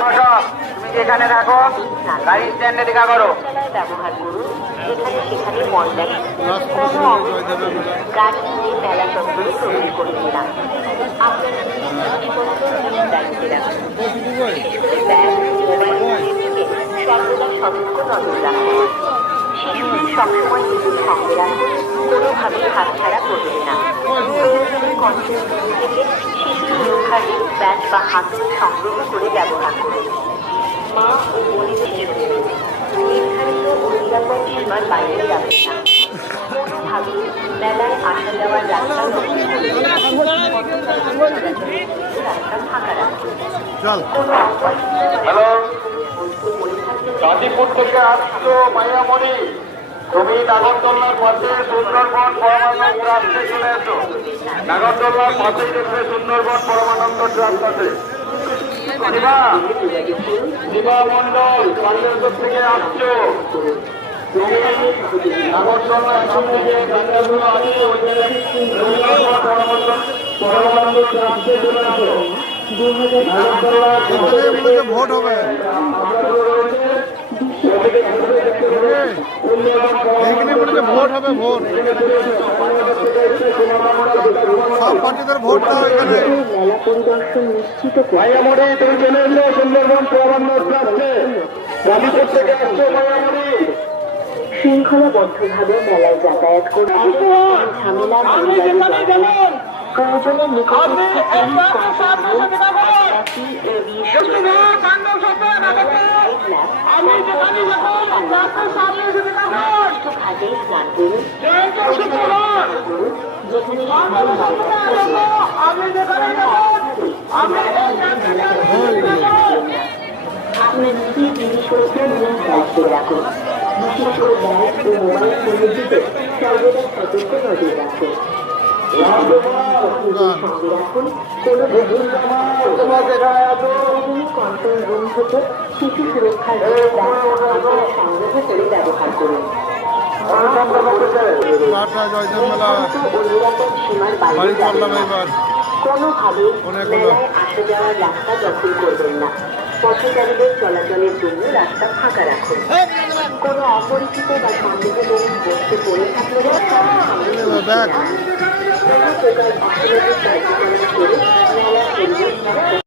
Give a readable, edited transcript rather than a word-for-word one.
তুমি যেখানে থাকো গাড়ি স্ট্যান্ডে দেখা করো। ব্যবহার করুন যেখানে সেখানে মন দেয় গাড়ি নিয়ে মেলা চত্বরে প্রবেশ করবে না। আপনার দায়িত্বে রাখুন। শিশুদের ব্যাগ মোবাইল থেকে সর্বদা সতর্ক নজর রাখুন। শিশুদের সবসময় নিজের সঙ্গে রাখুন, কোনোভাবেই হাতছাড়া করবে না। প্রয়োজনে কন্ট্রোল রুম থেকে শিশু সুরক্ষার ব্যাগ বা হাতুড়ি সংগ্রহ করে ব্যবহার করুন। মা ও বোনের শিশুদের নির্ধারিত ও নিরাপদ সীমার বাইরে যাবেন না। কোনোভাবেই মেলায় আসা যাওয়ার রাস্তা রাস্তা ফাঁকা রাখুন। হ্যালো, গাজীপুর থেকে আসছো মায়ামণি, তুমি নাগরদোল্লার পাশে সুন্দরবন পরমানন্দ রাস্তায় চলে এসো। নাগরদোল্লার পাশেই দেখবে সুন্দরবন পরমানন্দ রাস্তাতে। দিবা মন্ডল বাংলাদেশ থেকে আসছো, তুমি নাগরদোল্লার সামনে যে গাড়িগুলো আছে পরমানন্দ রাস্তায় চলে আসো। ভোট হবে ভোট হবে ভোট সব পার্টিদের ভোট দাও এখানে। মেলা পরিদর্শন নিশ্চিত মায়ামণি তুমি চলে এলো সুন্দরবন পরমানন্দ রাস্তায়। গাজীপুর থেকে আসছো মায়ামণি। শৃঙ্খলাবদ্ধভাবে মেলায় যাতায়াত করতে ঝামেলা প্রয়োজনে আপনার নিজের জিনিসপত্র নিয়ে দায়িত্বে রাখুন। বিশেষ করে ব্যাগ ও মোবাইল ফোনের দিকে সর্বদা সতর্ক নজর রাখুন। সঙ্গে রাখুন কোনো কন্ট্রোল রুম থেকে শিশু সুরক্ষার সংগ্রহ করে ব্যবহার করুন। নিরাপদ সীমার বাইরে কোনোভাবে মেলায় আসা যাওয়ার রাস্তা দখল করবেন না। পথচারীদের চলাচলের জন্য রাস্তা ফাঁকা রাখুন। কোনো অপরিচিত বা সন্দেহজনক বস্তু পড়ে থাকলে কোনো প্রকার অসামাজিক কার্যকলাপ করে মেলা পরিবেশ